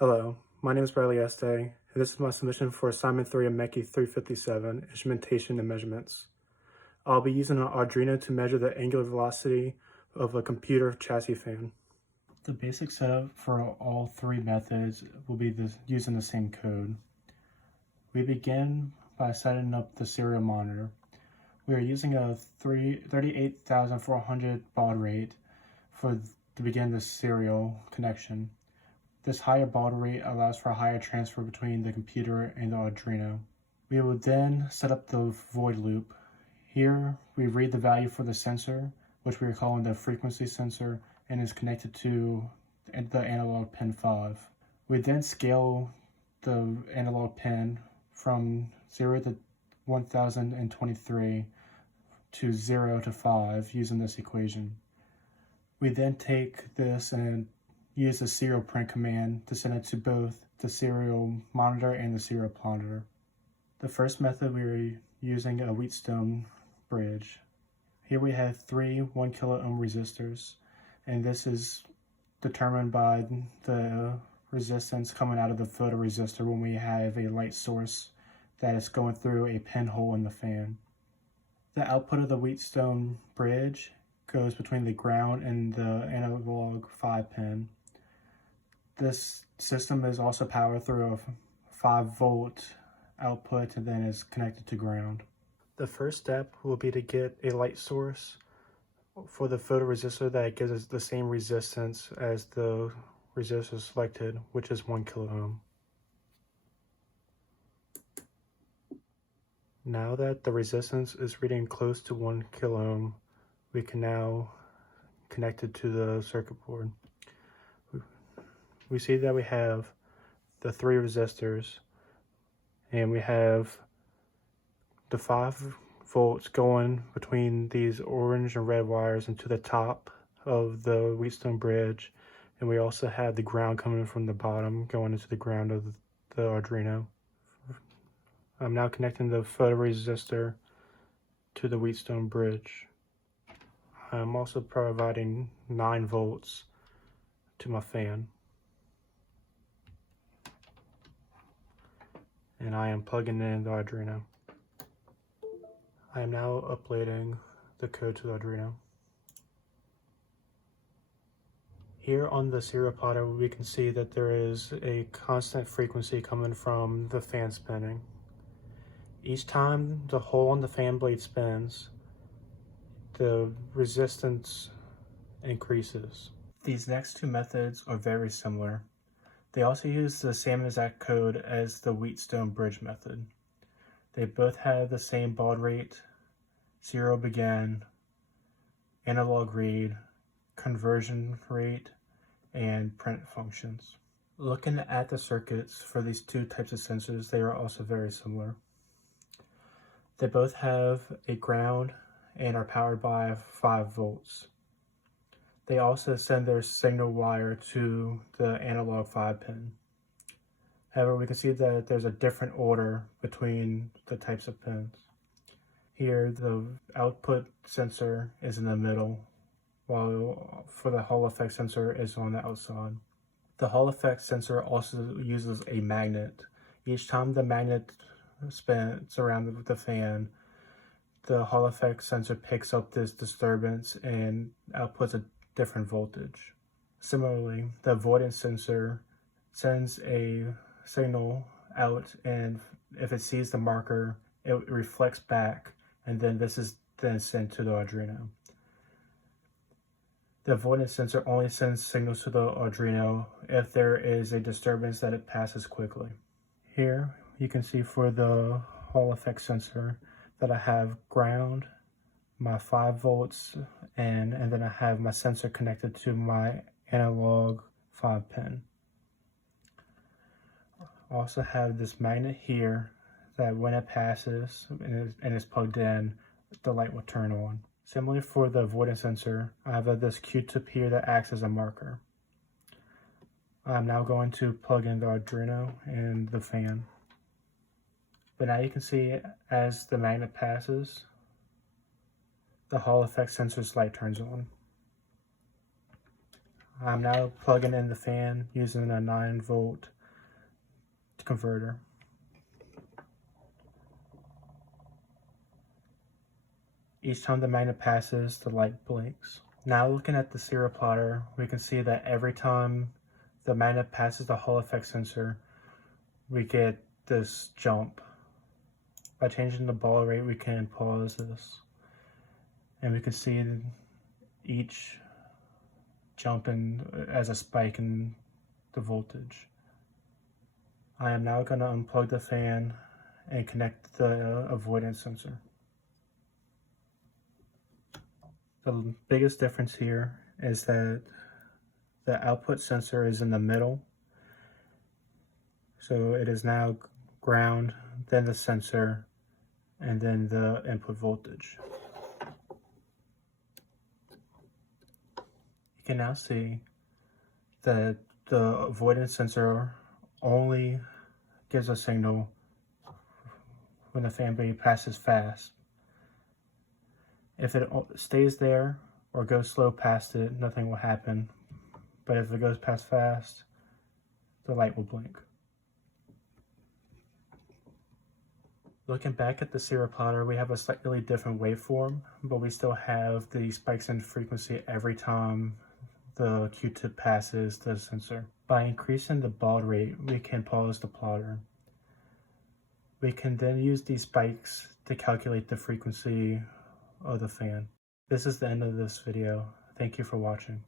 Hello, my name is Bradley Este, and this is my submission for Assignment 3 of MCHE 357, Instrumentation and Measurements. I'll be using an Arduino to measure the angular velocity of a computer chassis fan. The basic setup for all three methods will be using the same code. We begin by setting up the serial monitor. We are using a 38,400 baud rate to begin the serial connection. This higher baud rate allows for a higher transfer between the computer and the Arduino. We will then set up the void loop. Here we read the value for the sensor, which we are calling the frequency sensor, and is connected to the analog pin 5. We then scale the analog pin from 0 to 1023 to 0 to 5 using this equation. We then take this and use the serial print command to send it to both the serial monitor and the serial plotter. The first method we are using a Wheatstone bridge. Here we have three 1 kilo ohm resistors, and this is determined by the resistance coming out of the photoresistor when we have a light source that is going through a pinhole in the fan. The output of the Wheatstone bridge goes between the ground and the analog 5 pin. This system is also powered through a 5-volt output and then is connected to ground. The first step will be to get a light source for the photoresistor that gives us the same resistance as the resistor selected, which is 1 kilo ohm. Now that the resistance is reading close to 1 kilo ohm, we can now connect it to the circuit board. We see that we have the three resistors, and we have the 5 volts going between these orange and red wires into the top of the Wheatstone bridge, and we also have the ground coming from the bottom going into the ground of the Arduino. I'm now connecting the photoresistor to the Wheatstone bridge. I'm also providing 9 volts to my fan. And I am plugging in the Arduino. I am now uploading the code to the Arduino. Here on the serial plotter, we can see that there is a constant frequency coming from the fan spinning. Each time the hole on the fan blade spins, the resistance increases. These next two methods are very similar. They also use the same exact code as the Wheatstone bridge method. They both have the same baud rate, serial begin, analog read, conversion rate, and print functions. Looking at the circuits for these two types of sensors, they are also very similar. They both have a ground and are powered by 5 volts. They also send their signal wire to the analog 5 pin. However, we can see that there's a different order between the types of pins. Here, the output sensor is in the middle, while for the Hall effect sensor is on the outside. The Hall effect sensor also uses a magnet. Each time the magnet spins around the fan, the Hall effect sensor picks up this disturbance and outputs a different voltage. Similarly, the avoidance sensor sends a signal out, and if it sees the marker, it reflects back, and then this is then sent to the Arduino. The avoidance sensor only sends signals to the Arduino if there is a disturbance that it passes quickly. Here you can see for the Hall effect sensor that I have ground, my 5 volts, and then I have my sensor connected to my analog 5 pin. I also have this magnet here that when it passes and is plugged in, the light will turn on. Similarly for the avoidance sensor, I have this Q-tip here that acts as a marker. I'm now going to plug in the Arduino and the fan. But now you can see as the magnet passes, the Hall effect sensor's light turns on. I'm now plugging in the fan using a 9-volt converter. Each time the magnet passes, the light blinks. Now looking at the serial plotter, we can see that every time the magnet passes the Hall effect sensor, we get this jump. By changing the ball rate, we can pause this. And we can see each jump as a spike in the voltage. I am now going to unplug the fan and connect the avoidance sensor. The biggest difference here is that the output sensor is in the middle. So it is now ground, then the sensor, and then the input voltage. You can now see that the avoidance sensor only gives a signal when the fan blade passes fast. If it stays there or goes slow past it, nothing will happen. But if it goes past fast, the light will blink. Looking back at the serial plotter, we have a slightly different waveform, but we still have the spikes in frequency every time the Q-tip passes the sensor. By increasing the baud rate, we can pause the plotter. We can then use these spikes to calculate the frequency of the fan. This is the end of this video. Thank you for watching.